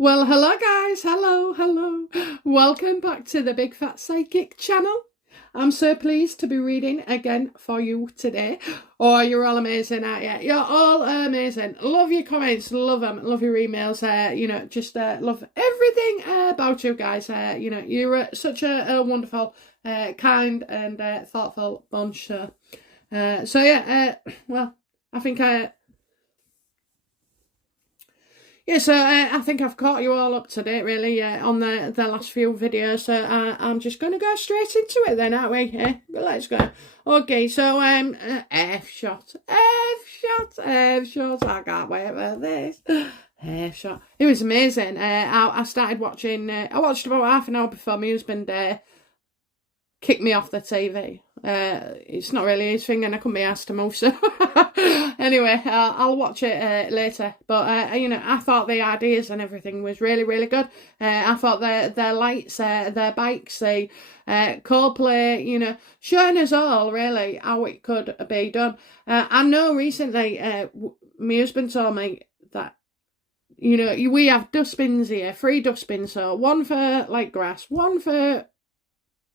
Well, hello guys, hello. Welcome back to the Big Fat Psychic channel. I'm so pleased to be reading again for you today. Oh, you're all amazing, aren't you? You're all amazing. Love your comments, love them, love your emails. Just love everything about you guys. You're such a wonderful, kind and thoughtful bunch. Well, I think I think I've caught you all up to date, really, on the last few videos. So I'm just going to go straight into it then, aren't we? Yeah, let's go. Okay, so F-shot. I can't wait for this. F-shot. It was amazing. I started watching. I watched about half an hour before my husband kicked me off the TV. It's not really his thing and I couldn't be asked to move, so anyway, I'll watch it later. But I thought the ideas and everything was really good. I thought their lights, their bikes, the Coldplay, showing us all really how it could be done. I know recently my husband told me that we have dustbins here, 3 dustbins, so one for like grass, one for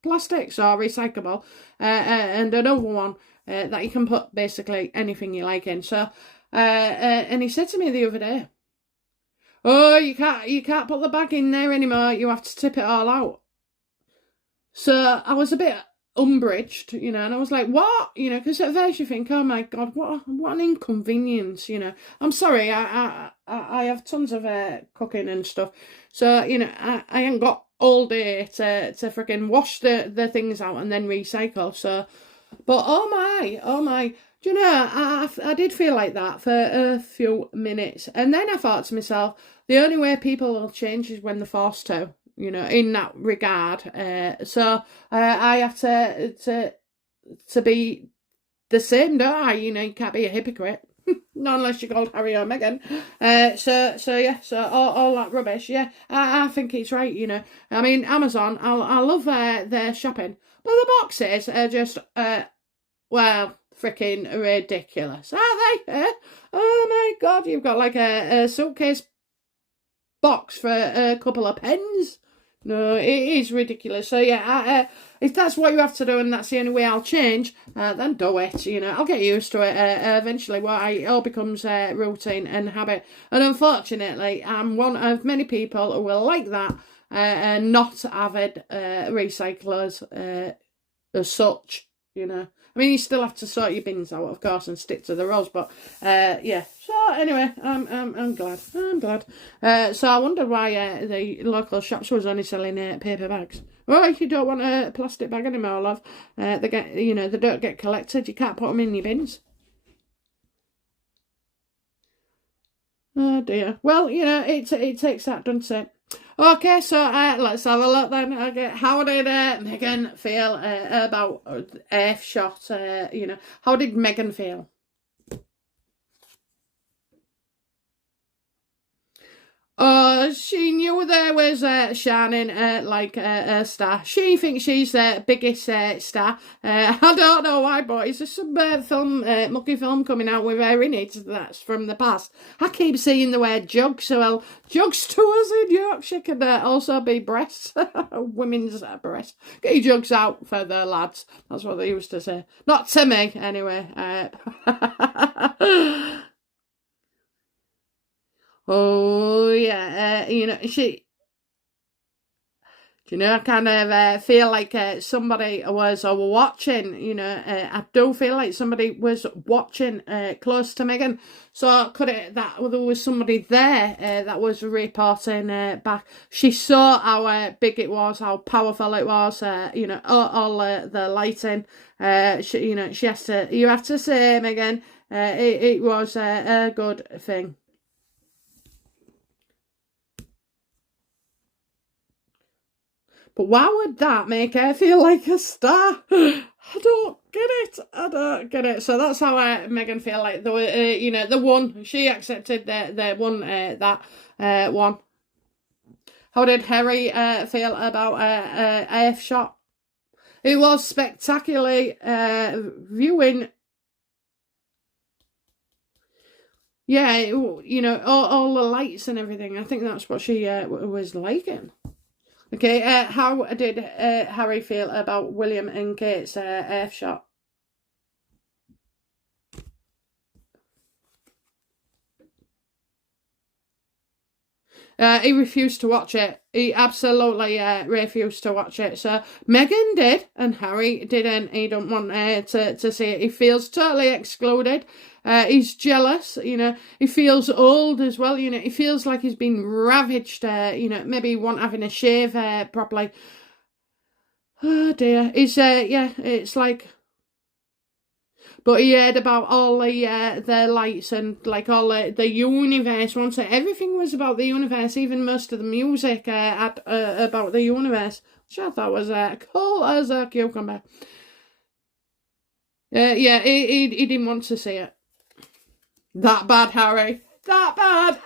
plastics or recyclable, and another one that you can put basically anything you like in. So and he said to me the other day, oh, you can't put the bag in there anymore, you have to tip it all out. So I was a bit umbraged, and I was like, what? Because at first you think, oh my god, what an inconvenience. I'm sorry, I have tons of cooking and stuff, so I ain't got all day to freaking wash the things out and then recycle. So, but oh my, do you know, I did feel like that for a few minutes, and then I thought to myself, the only way people will change is when they're forced to, in that regard. So I have to be the same, don't I? You can't be a hypocrite. Not unless you're called Harry or Meghan. So all that rubbish. Yeah, I think it's right. I mean, Amazon. I love their shopping, but the boxes are just freaking ridiculous, aren't they? Oh my god, you've got like a suitcase box for a couple of pens. No, it is ridiculous. So yeah, if that's what you have to do and that's the only way I'll change, then do it. I'll get used to it eventually. It all becomes routine and habit. And unfortunately, I'm one of many people who will like that and not avid recyclers as such. I mean, you still have to sort your bins out, of course, and stick to the rows. But yeah. So anyway, I'm glad. So I wondered why the local shops was only selling paper bags. Well, if you don't want a plastic bag anymore, love, they don't get collected. You can't put them in your bins. Oh dear. Well, it takes that, doesn't it? Okay, so let's have a look then. Okay, how did Meghan feel about F-shot? How did Meghan feel? Oh, she knew there was shining like a star. She thinks she's the biggest star. I don't know why, but it's just some mucky film coming out with her in it that's from the past. I keep seeing the word jugs, so well, jugs to us in Yorkshire can also be breasts, women's breasts. Get your jugs out for the lads. That's what they used to say. Not to me, anyway. Oh yeah, she. I kind of feel like somebody was watching. I do feel like somebody was watching close to Meghan. So could it that there was somebody there that was reporting back? She saw how big it was, how powerful it was. All the lighting. She has to. You have to say, Meghan, it was a good thing. But why would that make her feel like a star? I don't get it. So that's how Meghan feel like the one she accepted the one that one. How did Harry feel about F-shot? It was spectacularly viewing. yeah, you know, all the lights and everything. I think that's what she was liking. Okay, how did Harry feel about William and Kate's F shot? He refused to watch it. He absolutely refused to watch it. So Meghan did, and Harry didn't. He don't want to see it. He feels totally excluded. He's jealous. You know, he feels old as well. You know, he feels like he's been ravaged. You know, maybe he won't having a shave properly. Oh dear. He's yeah. It's like. But he heard about all the lights and like all the universe. Once everything was about the universe, even most of the music had about the universe, which I thought was cool as a cucumber. Yeah, he didn't want to see it. That bad, Harry. That bad.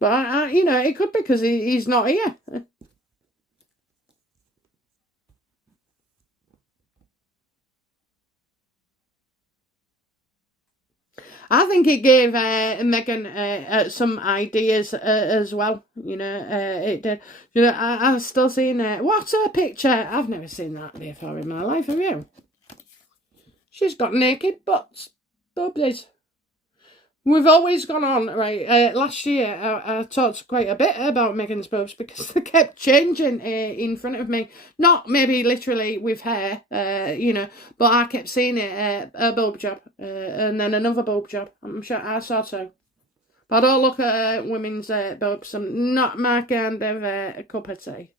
But you know, it could be because he's not here. I think it gave Meghan some ideas as well. You know, it did. You know, I've still seen what a picture. I've never seen that before in my life. Have you? She's got naked butts, bubblies. We've always gone on, right, last year I talked quite a bit about Megan's boobs because they kept changing in front of me. Not maybe literally with hair, you know, but I kept seeing it, a boob job, and then another boob job. I'm sure I saw two. But I don't look at women's boobs. I'm not my kind of cup of tea.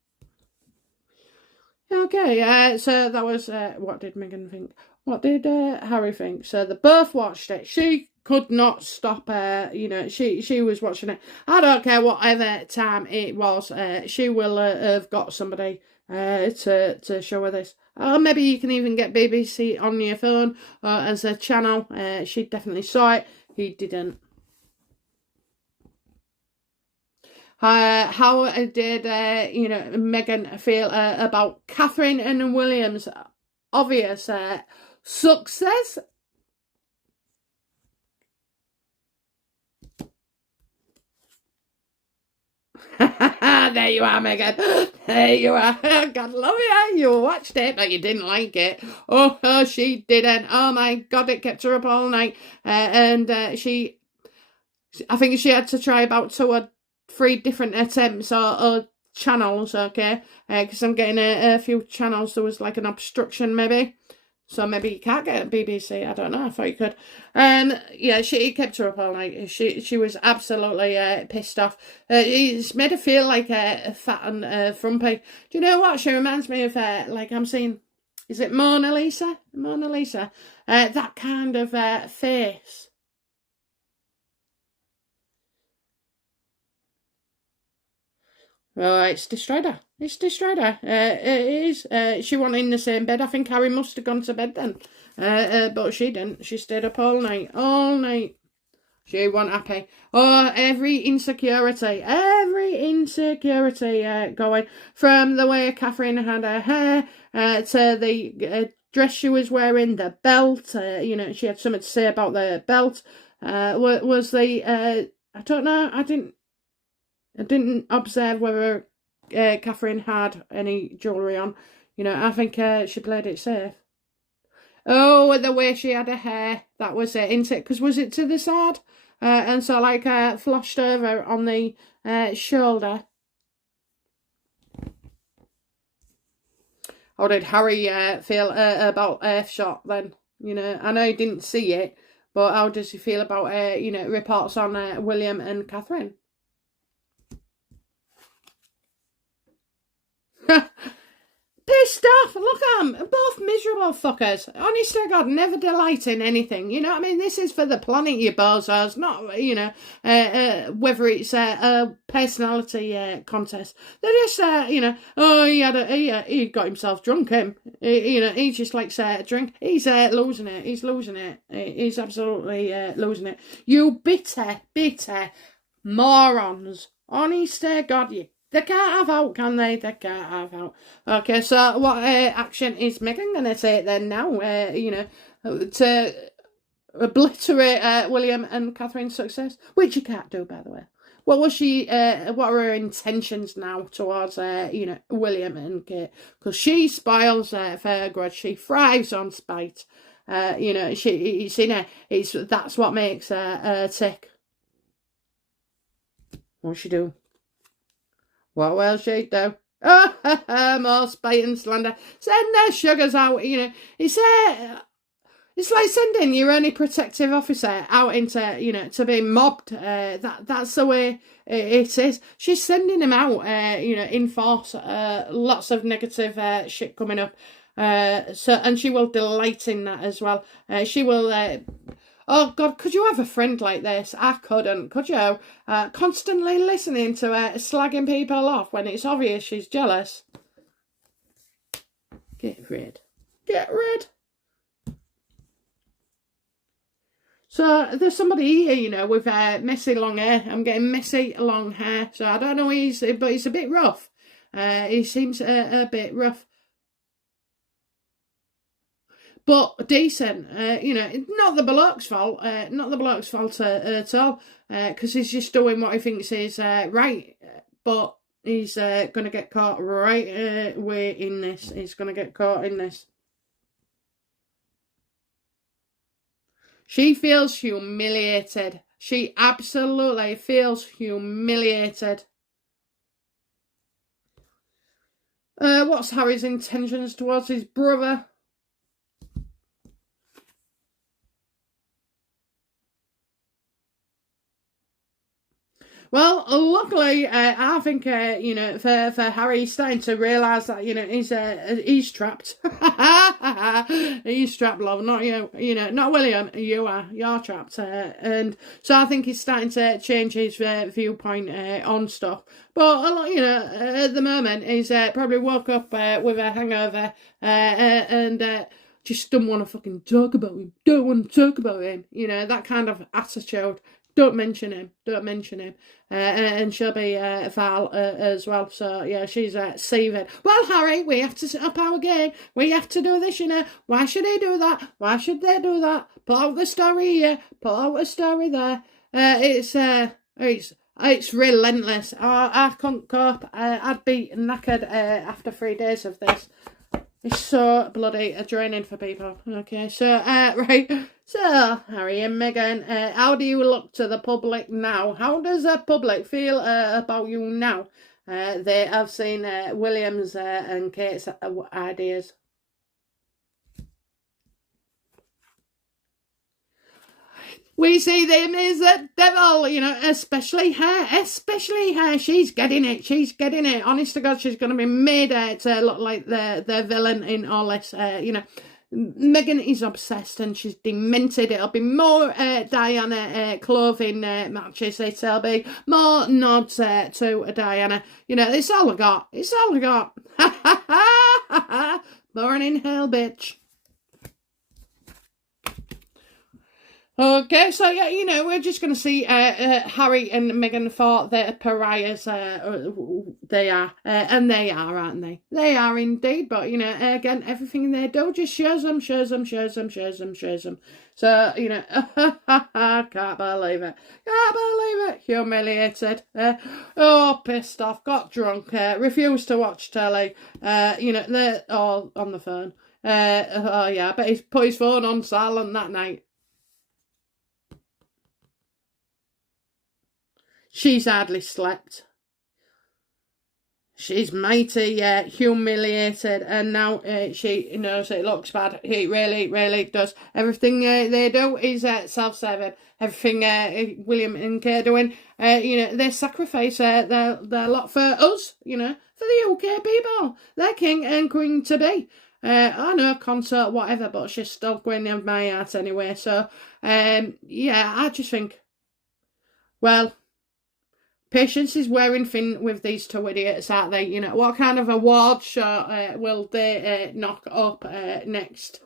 Okay, so that was, what did Meghan think? What did Harry think? So they both watched it. She could not stop you know, she was watching it. I don't care whatever time it was. She will have got somebody to show her this. Or maybe you can even get BBC on your phone as a channel. She definitely saw it. He didn't. How did you know, Meghan feel about Catherine and William's obvious success? There you are, Meghan. There you are. God love you. You watched it, but you didn't like it. Oh, she didn't. Oh my God, it kept her up all night. And I think she had to try about 2 or 3 different attempts or channels, okay? Because I'm getting a few channels. There was like an obstruction, maybe. So maybe you can't get BBC. I don't know. I thought you could. Yeah, it kept her up all night. She was absolutely pissed off. It's made her feel like fat and frumpy. Do you know what? She reminds me of like I'm seeing. Is it Mona Lisa? Mona Lisa. That kind of face. Oh, it's destroyed her. It's destroyed her. It is. She wasn't in the same bed. I think Harry must have gone to bed then. But she didn't. She stayed up all night. All night. She wasn't happy. Oh, every insecurity going. From the way Catherine had her hair, to the dress she was wearing, the belt. You know, she had something to say about the belt. Was the, I don't know, I didn't observe whether Catherine had any jewellery on. You know, I think she played it safe. Oh, the way she had her hair, that was it, isn't it? Because was it to the side? And so like flashed over on the shoulder. How did Harry feel about Earthshot then? You know, I know he didn't see it, but how does he feel about, you know, reports on William and Catherine? Pissed off. Look at them. Both miserable fuckers. Honestly, God, never delight in anything. You know what I mean? This is for the planet, you bozos. Not, you know, whether it's a personality contest. They're just, you know, oh, he got himself drunk, him. You know, he just likes a drink. He's losing it. He's losing it. He's absolutely losing it. You bitter morons. Honest to God, you They can't have out, can they? They can't have out. Okay, so what action is Meghan going to take then now, to obliterate William and Catherine's success? Which you can't do, by the way. What was what are her intentions now towards, William and Kate? Because she spoils fair grudge. She thrives on spite. That's what makes her tick. What'll she do? What will she do? Oh, more spite and slander. Send their sugars out, it's like sending your only protective officer out into, to be mobbed. That's the way it is. She's sending him out, in force. Lots of negative shit coming up. And she will delight in that as well. She will. Oh God, could you have a friend like this? I couldn't. Could you? Constantly listening to her slagging people off when it's obvious she's jealous. Get rid. Get rid. So there's somebody here, with messy long hair. I'm getting messy long hair. So I don't know, but he's a bit rough. He seems a bit rough. But decent, not the bloke's fault. Not the bloke's fault at all. Because he's just doing what he thinks is right. But he's going to get caught right away in this. He's going to get caught in this. She feels humiliated. She absolutely feels humiliated. What's Harry's intentions towards his brother? Well, luckily, I think, for Harry, he's starting to realise that, he's trapped. He's trapped, love, not you. Not William, you're trapped. And so I think he's starting to change his viewpoint on stuff. But, at the moment, he's probably woke up with a hangover and just don't want to fucking talk about him. Don't want to talk about him. That kind of attitude. Don't mention him. And she'll be Val as well. So, yeah, she's seething. Well, Harry, we have to set up our game. We have to do this, Why should he do that? Why should they do that? Put out the story here. Put out the story there. It's relentless. I couldn't cope. I'd be knackered after 3 days of this. It's so bloody draining for people. Okay, so, right. So, Harry and Meghan, how do you look to the public now? How does the public feel about you now? They have seen William's and Kate's ideas. We see them as the devil, especially her. She's getting it. Honest to God, she's going to be made to look like the villain in all this, Meghan is obsessed and she's demented. It'll be more Diana clothing matches. It'll be more nods to Diana. It's all I got. Born in hell, bitch. Okay, so yeah, we're just going to see Harry and Meghan for the pariahs. They are, and they are, aren't they? They are indeed, but again, everything they do just shows them. So can't believe it. Humiliated. Pissed off. Got drunk. Refused to watch telly. They're all on the phone. But he's put his phone on silent that night. She's hardly slept. She's mighty humiliated, and now she knows it looks bad. It really, really does. Everything they do is self-serving. Everything William and Kate are doing, they sacrifice their lot for us, for the UK people. They're king and queen to be. I know, concert, whatever, but she's still going to have my heart anyway. So, I just think, well, patience is wearing thin with these two idiots, aren't they? What kind of award show will they knock up next?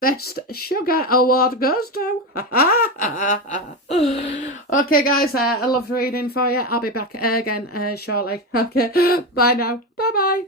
Best Sugar Award goes to Okay, guys, I loved reading for you. I'll be back again shortly. Okay, bye now. Bye-bye.